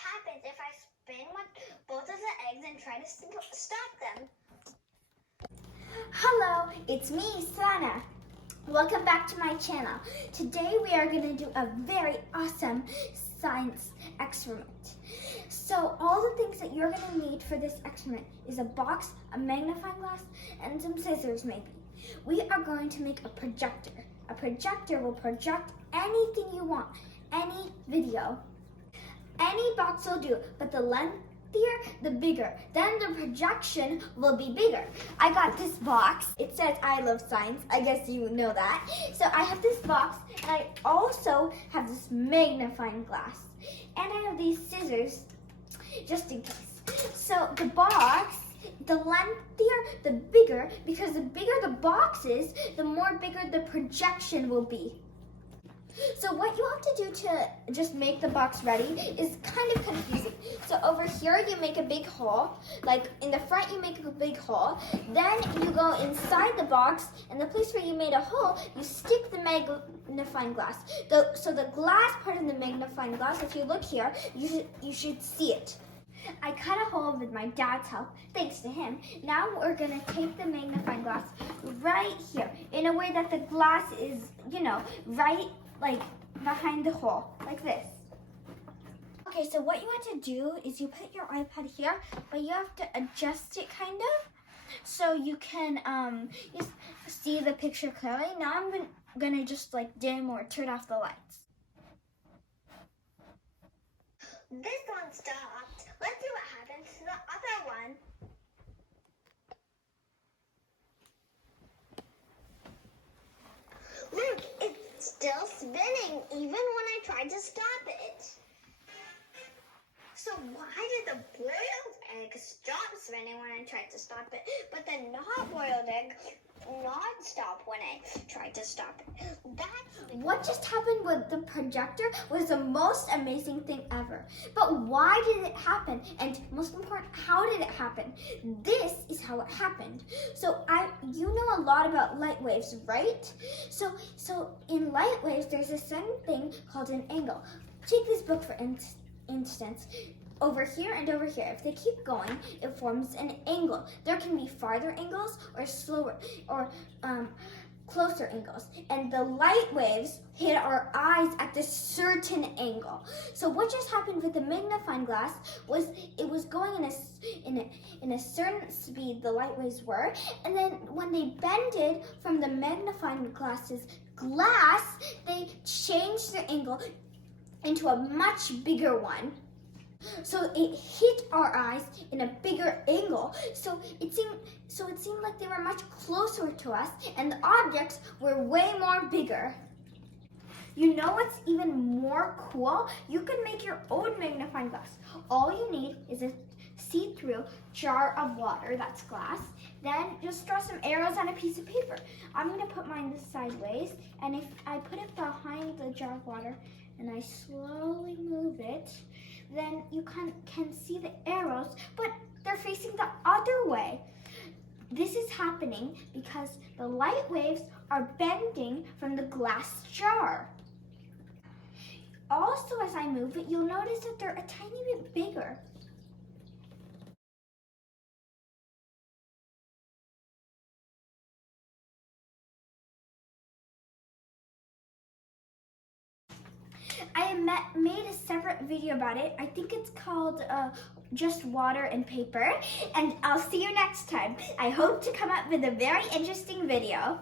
happens if I spin with both of the eggs and try to stop them. Hello, it's me, Sana. Welcome back to my channel. Today we are going to do a very awesome science experiment. So all the things that you're going to need for this experiment is a box, a magnifying glass, and some scissors maybe. We are going to make a projector. A projector will project anything you want, any video. Any box will do, but the lengthier, the bigger. Then the projection will be bigger. I got this box. It says I love science. I guess you know that. So I have this box, and I also have this magnifying glass. And I have these scissors, just in case. So the box, the lengthier, the bigger, because the bigger the box is, the more bigger the projection will be. So what you have to do to just make the box ready is kind of confusing. So over here you make a big hole, like in the front you make a big hole, then you go inside the box, and the place where you made a hole, you stick the magnifying glass. So the glass part of the magnifying glass, if you look here, you should see it. I cut a hole with my dad's help, thanks to him. Now we're going to take the magnifying glass right here, in a way that the glass is, right like behind the hole, like this. Okay, so what you want to do is you put your iPad here, but you have to adjust it kind of, so you can just see the picture clearly. Now I'm gonna just like dim or turn off the lights. This one stopped. Let's see what happens to the other one. Look, it's still spinning even when I tried to stop it. So why did the boiled egg stop spinning when I tried to stop it, but the not boiled egg not stop when I tried to stop it? What just happened with the projector was the most amazing thing ever. But why did it happen? And most important, how did it happen? This is how it happened. So you know a lot about light waves, right? So in light waves, there's a certain thing called an angle. Take this book for instance. Over here and over here, if they keep going, it forms an angle. There can be farther angles or slower or closer angles. And the light waves hit our eyes at this certain angle. So what just happened with the magnifying glass was it was going in a certain speed, the light waves were, and then when they bended from the magnifying glass's glass, they changed the angle into a much bigger one. So it hit our eyes in a bigger angle. So it seemed like they were much closer to us, and the objects were way more bigger. You know what's even more cool? You can make your own magnifying glass. All you need is a see-through jar of water, that's glass. Then just draw some arrows on a piece of paper. I'm going to put mine sideways, and if I put it behind the jar of water and I slowly move it, then you can see the arrows, but they're facing the other way. This is happening because the light waves are bending from the glass jar. Also, as I move it, you'll notice that they're a tiny bit bigger. I made a separate video about it. I think it's called Just Water and Paper. And I'll see you next time. I hope to come up with a very interesting video.